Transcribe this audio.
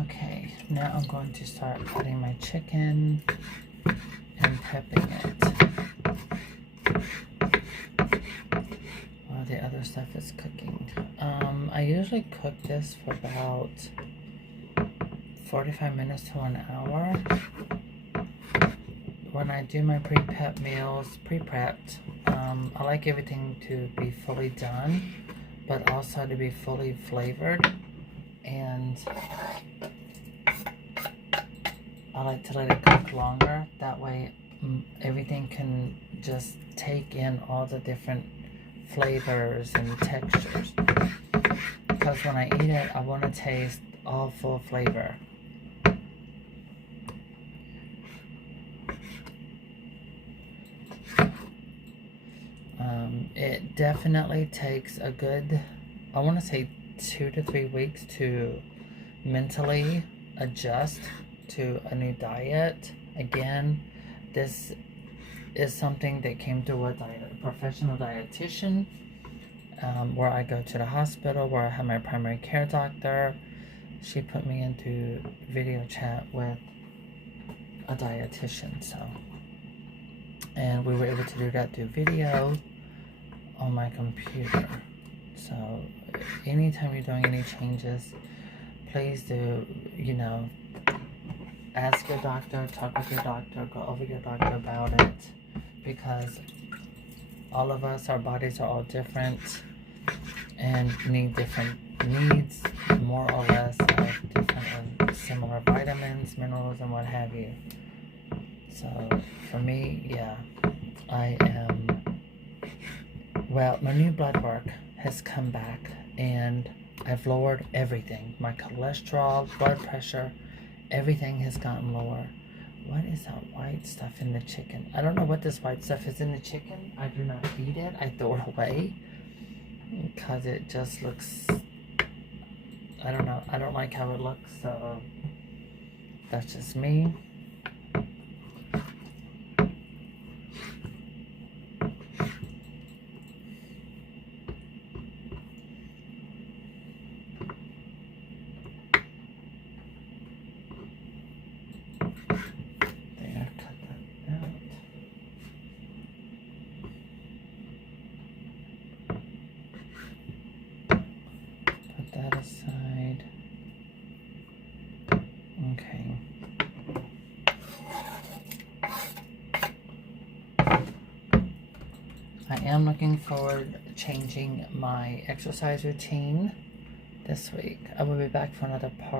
Okay, now I'm going to start cutting my chicken and prepping it while the other stuff is cooking. I usually cook this for about 45 minutes to an hour. When I do my pre-prep meals, pre-prepped, I like everything to be fully done, but also to be fully flavored. And I like to let it cook longer. That way everything can just take in all the different flavors and textures. Because when I eat it, I want to taste all full flavor. It definitely takes a good, I want to say 2 to 3 weeks to mentally adjust to a new diet. Again, this is something that came to a professional dietitian, where I go to the hospital, where I have my primary care doctor. She put me into video chat with a dietitian, and we were able to do that through video on my computer. So anytime you're doing any changes, please do, ask your doctor, talk with your doctor, go over your doctor about it, because all of us, our bodies are all different and need different needs, more or less, of different or similar vitamins, minerals, and what have you. So for me, yeah, well, my new blood work has come back, and I've lowered everything. My cholesterol, blood pressure, everything has gotten lower. What is that white stuff in the chicken? I don't know what this white stuff is in the chicken. I do not eat it. I throw it away because it just looks, I don't know. I don't like how it looks, so that's just me. That aside. Okay. I am looking forward to changing my exercise routine this week. I will be back for another part.